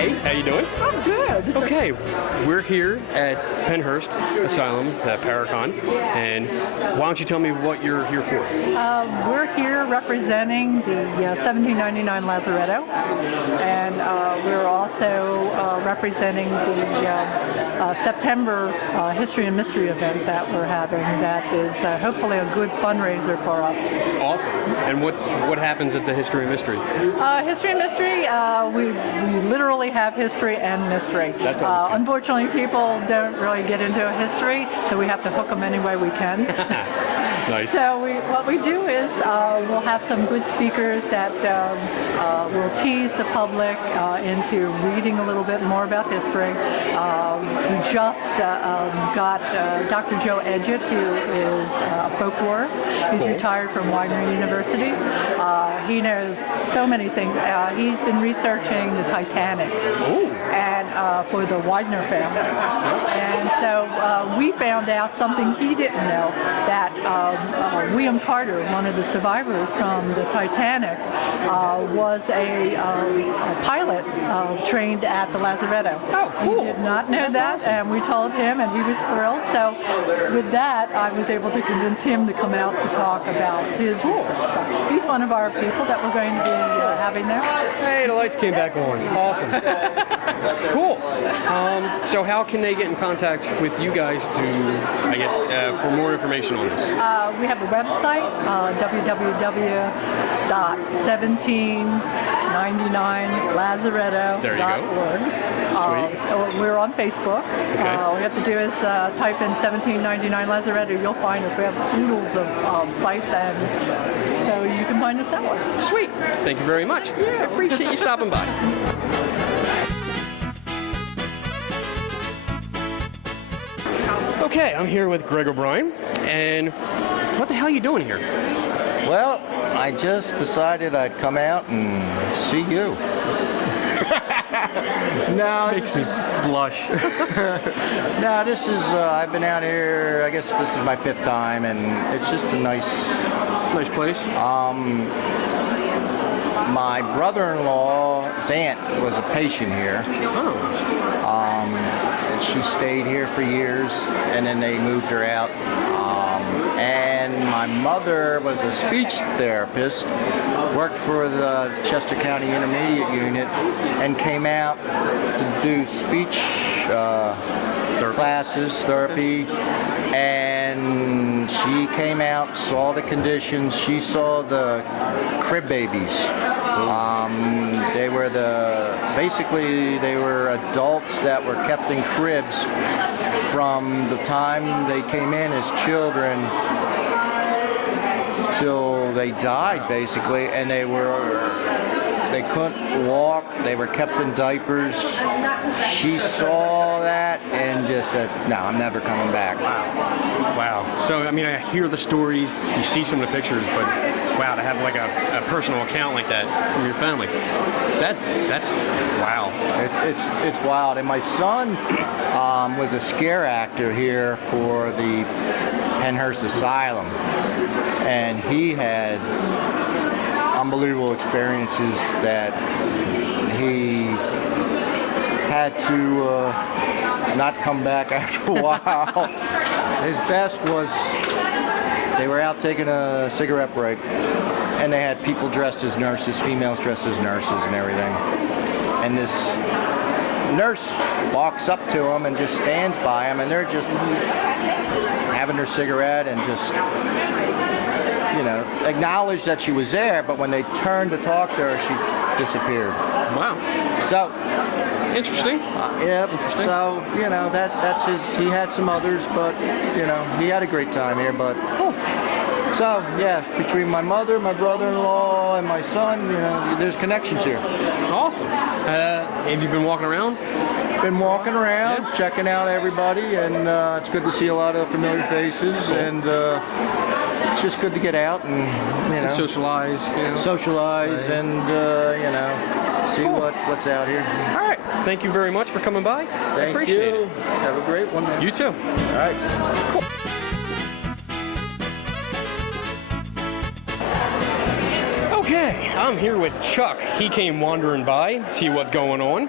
Hey, how you doing? I'm good. Okay, we're here at Pennhurst Asylum, the Paracon, and why don't you tell me what you're here for? We're here representing the 1799 Lazaretto, and we're also representing the September History and Mystery event that we're having. That is hopefully a good fundraiser for us. Awesome. And what happens at the History and Mystery? History and Mystery, we literally have history and mystery. That's awesome. Unfortunately, people don't really get into a history, so we have to hook them any way we can. Nice. So what we do is we'll have some good speakers that will tease the public into reading a little bit more about history. We just got Dr. Joe Edgett, who is a folklorist. He's retired from Widener University. He knows so many things. He's been researching the Titanic and for the Widener family. And so we found out something he didn't know, that William Carter, one of the survivors from the Titanic, was a pilot trained at the Lazaretto. Oh, cool. He did not know That's that, awesome. and we told him, and he was thrilled. So with that, I was able to convince him to come out to talk about his research. So he's one of our people that we're going to be having there. Hey, the lights came back on. Awesome. Cool. So how can they get in contact with you guys to, I guess, for more information on this? We have a website, www.1799lazaretto.org. Sweet. We're on Facebook. Okay. All you have to do is type in 1799 Lazaretto. You'll find us. We have oodles of sites, and so you can find us that way. Sweet. Thank you very much. Yeah, I appreciate you stopping by. Okay, I'm here with Greg O'Brien, and what the hell are you doing here? Well, I just decided I'd come out and see you. No, Makes me blush. no, this is, I've been out here, I guess this is my 5th time, and it's just a nice place. My brother-in-law's aunt was a patient here. Oh. And she stayed here for years, and then they moved her out. And my mother was a speech therapist, worked for the Chester County Intermediate Unit, and came out to do speech classes, therapy, and she came out, saw the conditions. She saw the crib babies. They were basically they were adults that were kept in cribs from the time they came in as children till they died, basically, and they couldn't walk, they were kept in diapers. She saw that and just said, no, I'm never coming back. Wow. So, I mean, I hear the stories, you see some of the pictures, but wow, to have like a personal account like that from your family, that's wow. It's wild. And my son was a scare actor here for the Pennhurst Asylum, and he had unbelievable experiences that he had to not come back after a while. His best was they were out taking a cigarette break, and they had people dressed as nurses, females dressed as nurses and everything. And this nurse walks up to him and just stands by him, and they're just having their cigarette and just, you know, acknowledged that she was there, but when they turned to talk to her, she disappeared. Wow. So, interesting. Yeah, Interesting. so, you know, that's his, he had some others, but, you know, he had a great time here, but, so, yeah, between my mother, my brother-in-law, and my son, you know, there's connections here. Awesome. Have you been walking around? Been walking around, Yeah. checking out everybody, and it's good to see a lot of familiar faces, Cool. and it's just good to get out and, you know, Socialize. You know. socialize Right. and, you know, see Cool. what's out here. All right. Thank you very much for coming by. I Thank appreciate you. it. Have a great one. You too. All right. Cool. Okay. Okay, I'm here with Chuck. He came wandering by, see what's going on.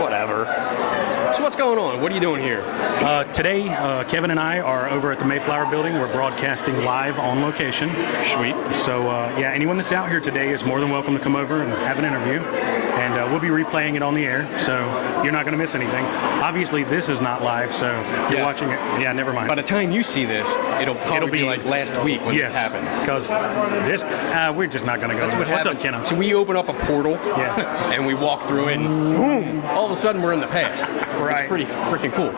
Whatever. So what's going on? What are you doing here? Today, Kevin and I are over at the Mayflower Building. We're broadcasting live on location. Sweet. So, yeah, anyone that's out here today is more than welcome to come over and have an interview. And we'll be replaying it on the air, so you're not going to miss anything. Obviously, this is not live, so you're watching it. Yeah, never mind. By the time you see this, it'll be like last week when this happened. Because this, we're just not going to go. That's what What's happened. up, Kenna? So we open up a portal, Yeah. and we walk through it, and boom! All of a sudden, we're in the past. Right. It's pretty freaking cool.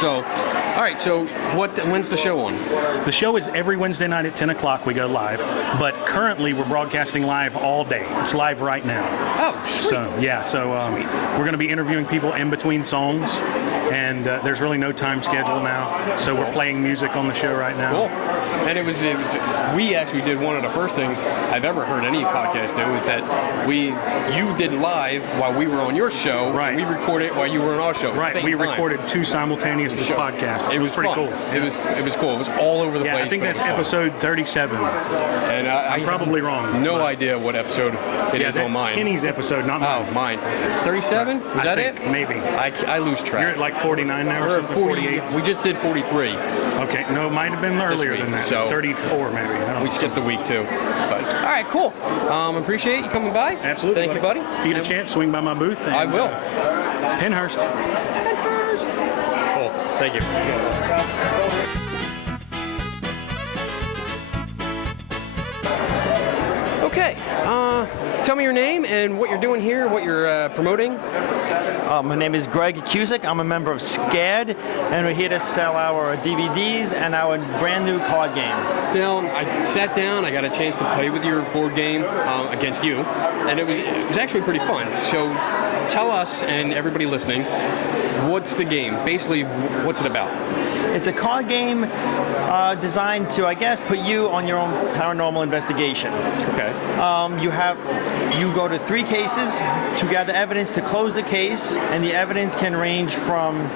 So, all right. So, when's the show on? The show is every Wednesday night at 10 o'clock. We go live, but currently we're broadcasting live all day. It's live right now. Oh, sweet. So yeah, we're going to be interviewing people in between songs, and there's really no time schedule now. So we're playing music on the show right now. Cool. And it was we actually did one of the first things I've ever heard any podcast do is that you did live while we were on your show. Right. And we recorded it while you were on our show. At the Right. same We time. recorded two simultaneous podcasts. It was pretty fun. cool. It was cool. It was all over the Yeah, place. I think but it that's was fun. episode 37. And I'm probably wrong, No but- idea what episode it Yeah, is that's on mine. Kenny's episode, not Oh, mine. mine. 37? Is I that think, it? Maybe. I lose track. You're at like 49 now or We're at something? 48? We just did 43. Okay, no, it might have been earlier week, than that. so- 34 maybe. I don't We know. skipped a week too. But all right, cool. Appreciate you coming by. Absolutely. Thank you, buddy. If you get a chance, swing by my booth. And, I will. Pennhurst. Cool. Thank you. Okay. Tell me your name and what you're doing here, what you're promoting. My name is Greg Cusick. I'm a member of SCAD, and we're here to sell our DVDs and our brand new card game. Now, I sat down, I got a chance to play with your board game against you, and it was actually pretty fun. So tell us and everybody listening, what's the game? Basically, what's it about? It's a card game designed to, I guess, put you on your own paranormal investigation. Okay. You go to 3 cases to gather evidence to close the case, and the evidence can range from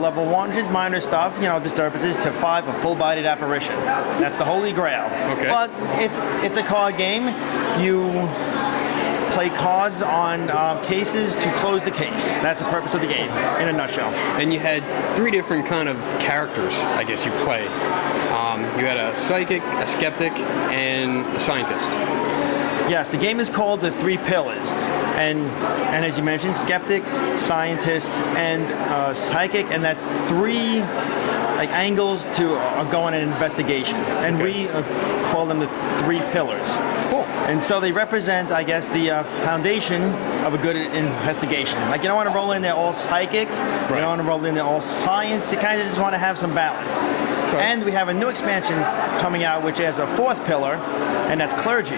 level 1, just minor stuff, disturbances, to 5, a full-bodied apparition. That's the holy grail. Okay. But it's a card game. You play cards on cases to close the case. That's the purpose of the game, in a nutshell. And you had 3 different kind of characters, I guess you played. You had a psychic, a skeptic, and a scientist. Yes, the game is called the 3 Pillars, and as you mentioned, skeptic, scientist, and psychic, and that's 3 angles to go on an investigation, and we call them the 3 Pillars. Cool. And so they represent, I guess, the foundation of a good investigation. Like, you don't want to roll in there all psychic, you don't want to roll in there all science, you kind of just want to have some balance. And we have a new expansion coming out, which has a 4th pillar, and that's clergy.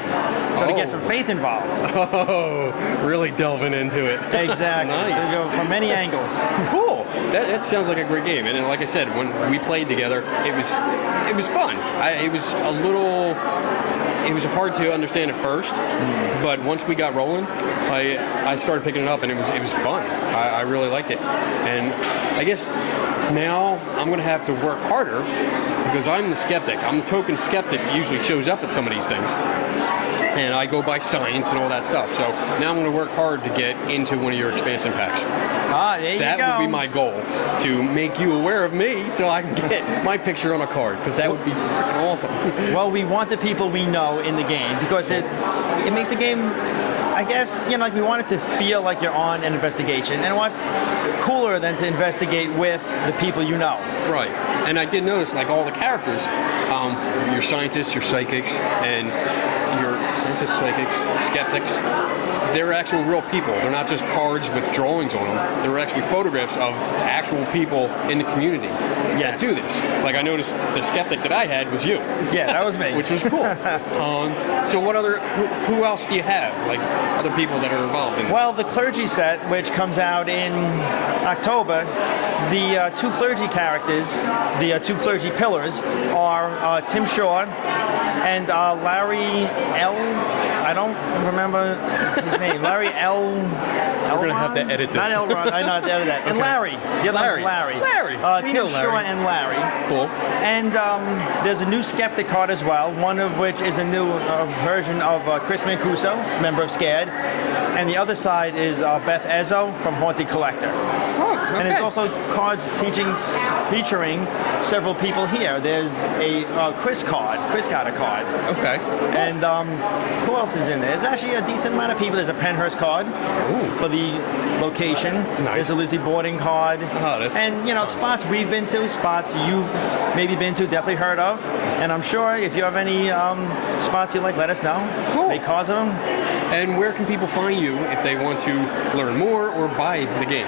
So to get some faith involved. Oh, really delving into it. Exactly. Nice. So you go from many angles. Cool. That sounds like a great game. And like I said, when we played together, it was fun. It was hard to understand at first, but once we got rolling, I started picking it up, and it was fun. I really liked it. And I guess now I'm going to have to work harder because I'm the skeptic. I'm the token skeptic that usually shows up at some of these things. And I go by science and all that stuff. So now I'm going to work hard to get into one of your expansion packs. There you go. That would be my goal, to make you aware of me so I can get my picture on a card, because that would be freaking awesome. Well, we want the people we know in the game because it makes the game, I guess, we want it to feel like you're on an investigation. And what's cooler than to investigate with the people you know? Right. And I did notice, all the characters, your scientists, your psychics, and your scientists, psychics, skeptics, they're actual real people. They're not just cards with drawings on them. They're actually photographs of actual people in the community that do this. Like, I noticed the skeptic that I had was you. Yeah, that was me. Which was cool. So what who else do you have? Other people that are involved in this? Well, the clergy set, which comes out in October, the 2 clergy characters, the 2 clergy pillars, are Tim Shaw and Larry L. I don't remember his his name? Larry L. We're gonna have to edit this. Not Elron. I know how to edit that. And Okay. Larry. The other one's Larry. Larry. We know Tim Larry. Shaw and Larry. Cool. And there's a new Skeptic card as well, one of which is a new version of Chris Mancuso, member of SCAD. And the other side is Beth Ezzo from Haunted Collector. Oh, okay. And there's also cards featuring several people here. There's a Chris card. Chris got a card. Okay. And who else is in there? There's actually a decent amount of people. There's a Pennhurst card for the location. Nice. There's a Lizzie Borden card. that's and spots we've been to, spots you've maybe been to, definitely heard of. And I'm sure if you have any spots you like, let us know. Cool. Make cards of them. And where can people find you if they want to learn more or buy the game?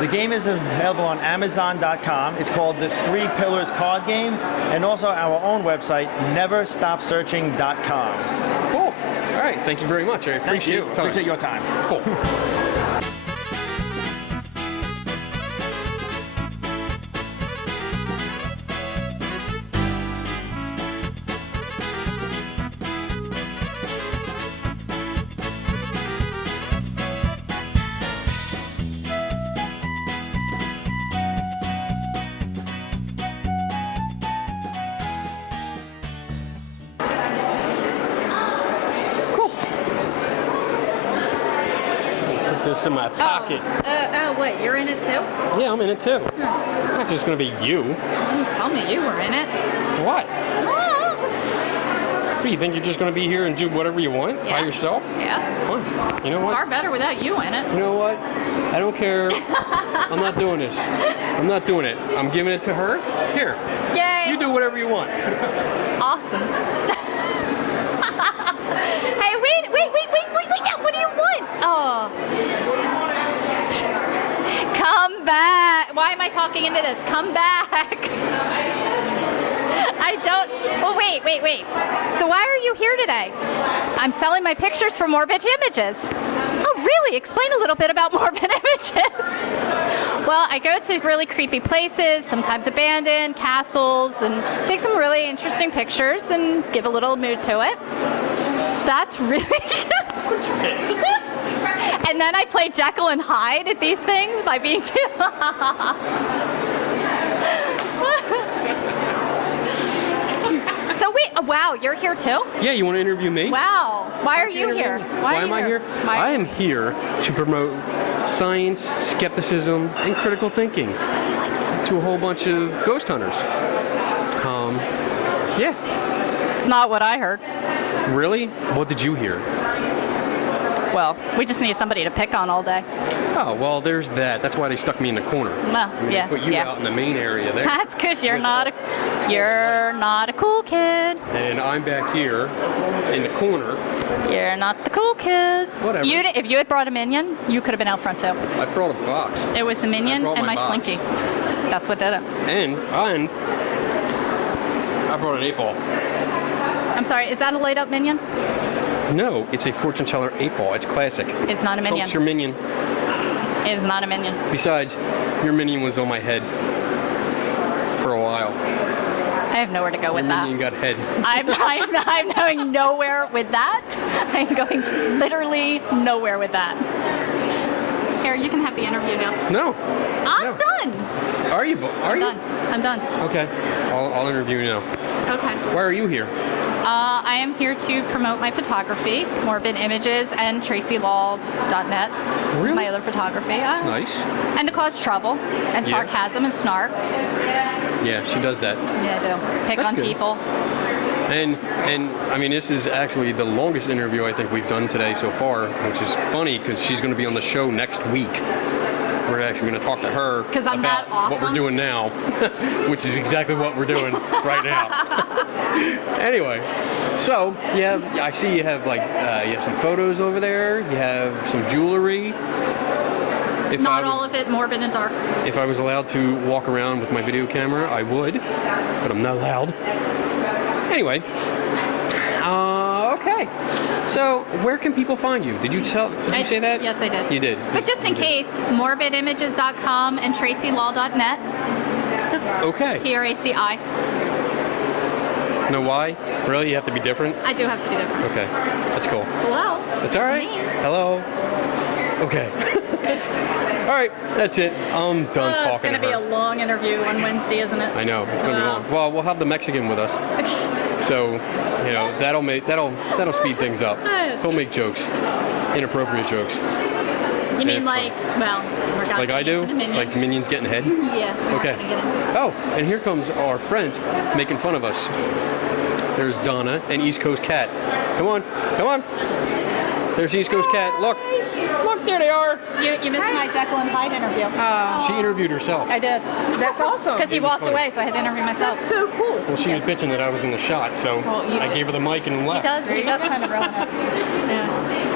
The game is available on Amazon.com. It's called the Three Pillars Card Game, and also our own website, NeverStopSearching.com. Cool. All right. Thank you very much. I appreciate the time. Appreciate your time. Cool. This in my pocket. What, you're in it too? Yeah, I'm in it too. Not just gonna be you. You didn't tell me you were in it. What? Oh, just... What, you think you're just gonna be here and do whatever you want by Yeah. yourself? Yeah. Fine. You know what? Far better without you in it. You know what? I don't care. I'm not doing this. I'm not doing it. I'm giving it to her. Here. Yay! You do whatever you want. Awesome. Hey, wait, yeah, what do you want? Oh. Come back. Why am I talking into this? Come back. I don't, well, wait. So why are you here today? I'm selling my pictures for Morbid Images. Oh, really? Explain a little bit about Morbid Images. Well, I go to really creepy places, sometimes abandoned, castles, and take some really interesting pictures and give a little mood to it. That's really And then I play Jekyll and Hyde at these things by being too... So wait, oh, wow, you're here too? Yeah, you want to interview me? Wow. Why are you here? Why am I here? I am here to promote science, skepticism, and critical thinking to a whole bunch of ghost hunters. Yeah. It's not what I heard. Really? What did you hear? Well, we just need somebody to pick on all day. Oh, well, there's that. That's why they stuck me in the corner. No, yeah, Put you yeah. out in the main area there. That's because you're not a cool kid. And I'm back here in the corner. You're not the cool kids. Whatever. If you had brought a minion, you could have been out front too. I brought a box. It was the minion brought and my my box. slinky. That's what did it. And I brought an 8-ball. I'm sorry, is that a laid up minion? No, it's a fortune teller 8-ball. It's classic. It's not a minion. Helps your minion. It is not a minion. Besides, your minion was on my head for a while. I have nowhere to go with Your that. minion got head. I'm going nowhere with that. I'm going literally nowhere with that. Here, you can have the interview now. No. I'm done. Are you? Are you? I'm done. Okay. I'll interview you now. Okay. Why are you here? I am here to promote my photography, Morbid Images, and TracyLaw.net. This is my other photography. Nice. And to cause trouble, and Yeah. sarcasm, and snark. Yeah, she does that. Yeah, I do. Pick That's on good. people. And I mean, this is actually the longest interview I think we've done today so far, which is funny because she's going to be on the show next week. We're actually going to talk to her 'Cause I'm about that awesome? what we're doing now, which is exactly what we're doing right now. Anyway, so yeah, I see you have you have some photos over there. You have some jewelry. Not all of it morbid and dark. If I was allowed to walk around with my video camera, I would, but I'm not allowed. Anyway, okay. So where can people find you? Did you say that? Yes, I did. You did. But just in case, morbidimages.com and TracyLaw.net. Okay. TRACI. Know why? Really? You have to be different? I do have to be different. Okay. That's cool. Hello. That's all right. Me. Hello. Okay. All right. That's it. I'm done It's talking going to be a long interview on Wednesday, isn't it? I know. It's going to be long. Well, we'll have the Mexican with us. So, you know, that'll speed things up. He'll make jokes. Inappropriate jokes. You mean it's like, well, we're Like I do? Like Minions getting head? Yeah. we're Okay. not gonna get into it. Oh, and here comes our friend making fun of us. There's Donna and East Coast Cat. Come on, come on. There's East Coast Cat. Look, there they are. You missed my Jekyll and Hyde interview. She interviewed herself. I did. That's awesome. Because he walked funny. away, so I had to interview myself. That's so cool. Well, she was bitching that I was in the shot, so I gave her the mic and He left. does kind of ruin it.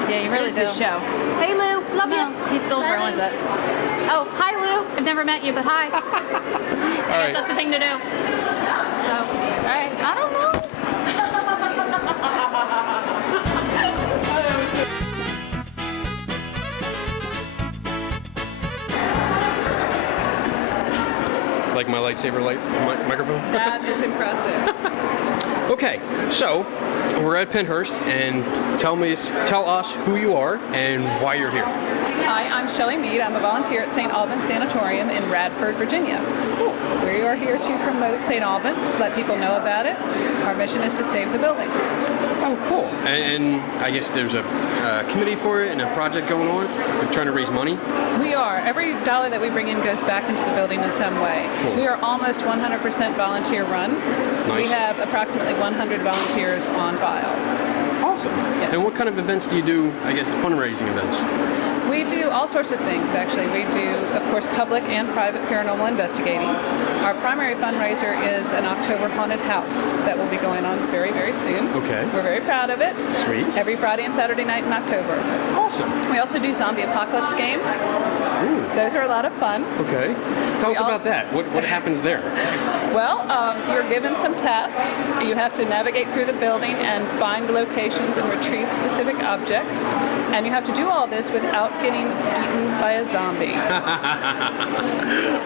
Yeah, you really do. Show. Hey Lou, love you. He still ruins it. Oh, hi Lou. I've never met you, but hi. I guess that's the thing to do. So, all right. I don't know. Like my lightsaber microphone? That is impressive. Okay, so we're at Pennhurst, and tell us who you are and why you're here. Hi, I'm Shelli Meade. I'm a volunteer at St. Albans Sanitorium in Radford, Virginia. We are here to promote St. Albans, let people know about it. Our mission is to save the building. Oh, cool. And I guess there's a committee for it and a project going on. We're trying to raise money. We are. Every dollar that we bring in goes back into the building in some way. Cool. We are almost 100% volunteer run. Nice. We have approximately 100 volunteers on file. Awesome. Yeah. And what kind of events do you do, I guess, fundraising events? We do all sorts of things, actually. We do, of course, public and private paranormal investigating. Our primary fundraiser is an October haunted house that will be going on very, very soon. Okay. We're very proud of it. Sweet. Every Friday and Saturday night in October. Awesome. We also do zombie apocalypse games. Ooh. Those are a lot of fun. Okay. Tell us about that. What happens there? Well, you're given some tasks. You have to navigate through the building and find locations and retrieve specific objects. And you have to do all this without getting eaten by a zombie.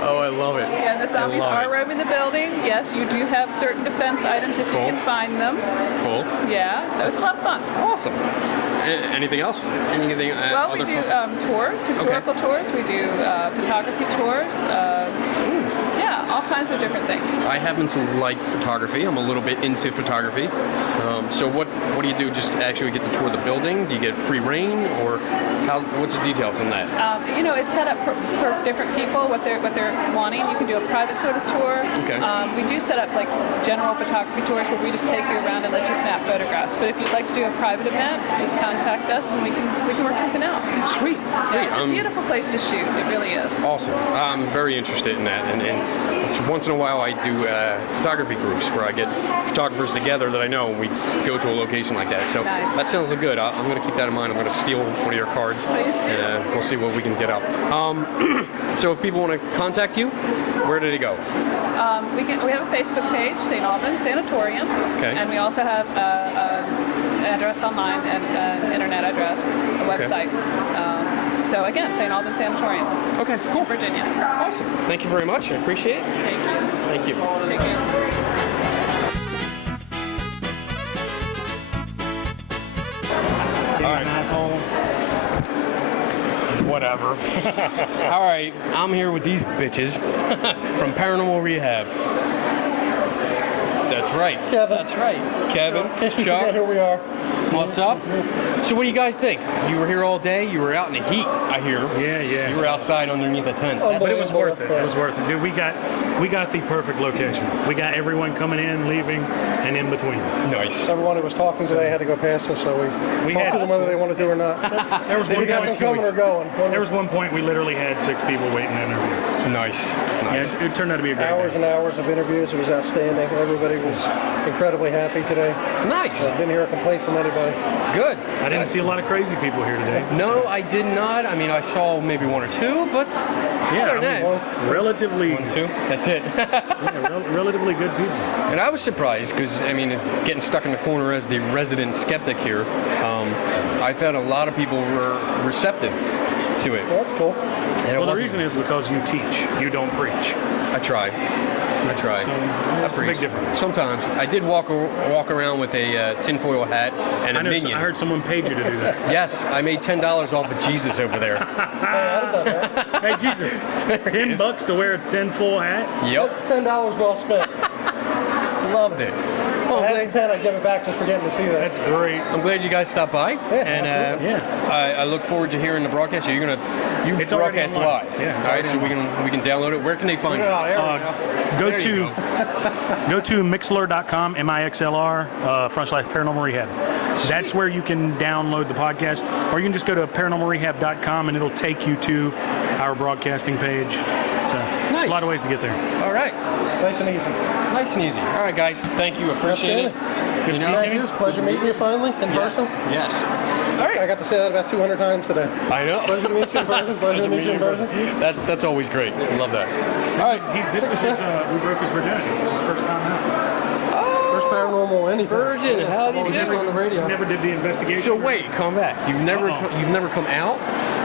Oh, I love it. And the zombies are roaming the building. Yes, you do have certain defense items if you Cool. can find them. Cool. Yeah, so it's a lot of fun. Awesome. Anything else? Anything? Well, we do tours, historical tours. We do photography tours. Yeah, all kinds of different things. I happen to like photography. I'm a little bit into photography. So what do you do? Just actually get to tour the building? Do you get free reign, or what's the details on that? You know, it's set up for different people what they're wanting. You can do a private sort of tour. Okay. We do set up like general photography tours where we just take you around and let you snap photographs. But if you'd like to do a private event, just contact us and we can work something out. Sweet. Yeah, it's a beautiful place to shoot. It really is. Awesome. I'm very interested in that, and once in a while I do photography groups where I get photographers together that I know, and we go to a location like that. So Nice. that sounds good. I'm going to keep that in mind. I'm going to steal one of your cards, Please do. and we'll see what we can get up. So if people want to contact you, where do they go? We have a Facebook page, St. Albans Sanatorium. Okay. And we also have an address online and an internet address, a website. So again, St. Albans Sanatorium. Okay, cool. Virginia. Awesome. Thank you very much. I appreciate it. Thank you. Thank you. Thank you. All right. Whatever. All right, I'm here with these bitches from Paranormal Rehab. That's right. Kevin. That's right. Kevin, In case we Chuck, forget who we are. what's up? So what do you guys think? You were here all day. You were out in the heat, I hear. Yeah. You were outside underneath a tent. But it was worth it. It was worth it. Dude, we got the perfect location. We got everyone coming in, leaving, and in between. Nice. Everyone who was talking today had to go past us, so we talked to them whether they wanted to or not. There was They one got them point coming or going. There was one point we literally had 6 people waiting to interview. So, Nice. yeah, it turned out to be a great Hours day. and hours of interviews. It was outstanding. Everybody was incredibly happy today. Nice. Didn't hear a complaint from anybody. Good. I didn't see a lot of crazy people here today. No, I did not. I mean, I saw maybe 1 or 2, but Yeah, other than that, relatively, 1, 2. That's it. relatively good people. And I was surprised because, I mean, getting stuck in the corner as the resident skeptic here, I found a lot of people were receptive. to it. Well, that's cool. And it Well, the wasn't- reason is because you teach. You don't preach. I try. So that's a big difference. Sometimes I did walk around with a tinfoil hat and I a know. minion. I heard someone paid you to do that. Yes, I made $10 off of Jesus over there. Hey, Jesus, $10 to wear a tinfoil hat? Yep, $10 well spent. loved it. If I had 10, I'd give it back just for getting to see that. That's great. I'm glad you guys stopped by, and Yeah. I look forward to hearing the broadcast. You It's already broadcast online. live. Yeah, it's All right, already so we can download it. Where can they find Oh, it? there we go. Go There you to Mixlr.com, MIXLR, /Paranormal Rehab. That's where you can download the podcast, or you can just go to paranormalrehab.com and it'll take you to our broadcasting page. So there's a lot of ways to get there. All right, Nice and easy. nice and easy. All right, guys, thank you. Appreciate it. Good to see know? you. Pleasure meeting you finally in person. Yes. All right. I got to say that about 200 times today. I know. Pleasure to meet you in person. Pleasure to meet you in person. That's always great. I love that. All right. This is his, we broke his virginity. It's his first time out. First paranormal anything. Virgin, how do you Always do? On the radio. Never did the investigation. So wait, come back. You've never come out?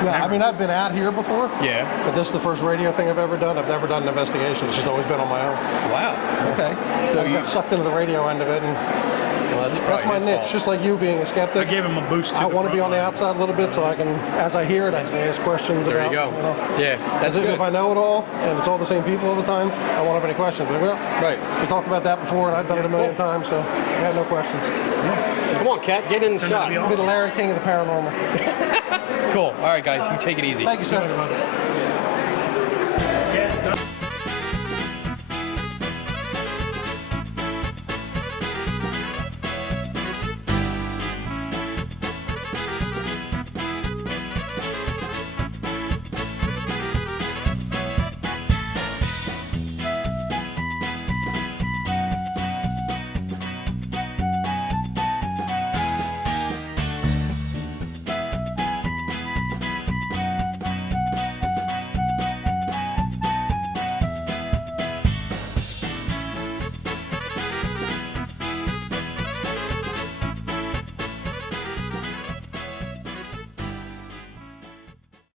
No, I mean, I've been out here before. Yeah. But this is the first radio thing I've ever done. I've never done an investigation. It's just always been on my own. Wow. Okay. So I got sucked into the radio end of it, and well, that's my niche. Just like you being a I skeptic. gave him a boost. I want to be on the outside a little bit so I can, as I hear it, I can ask questions There about, you go. Yeah, that's as if good. I know it all and it's all the same people all the time, I won't have any questions. Like, well, Right. we talked about that before and I've done it a million times, so I have no questions. So come on, Kat, get in the shot. I'll be the Larry King of the paranormal. Cool. All right, guys, you take it easy. Thank you, sir.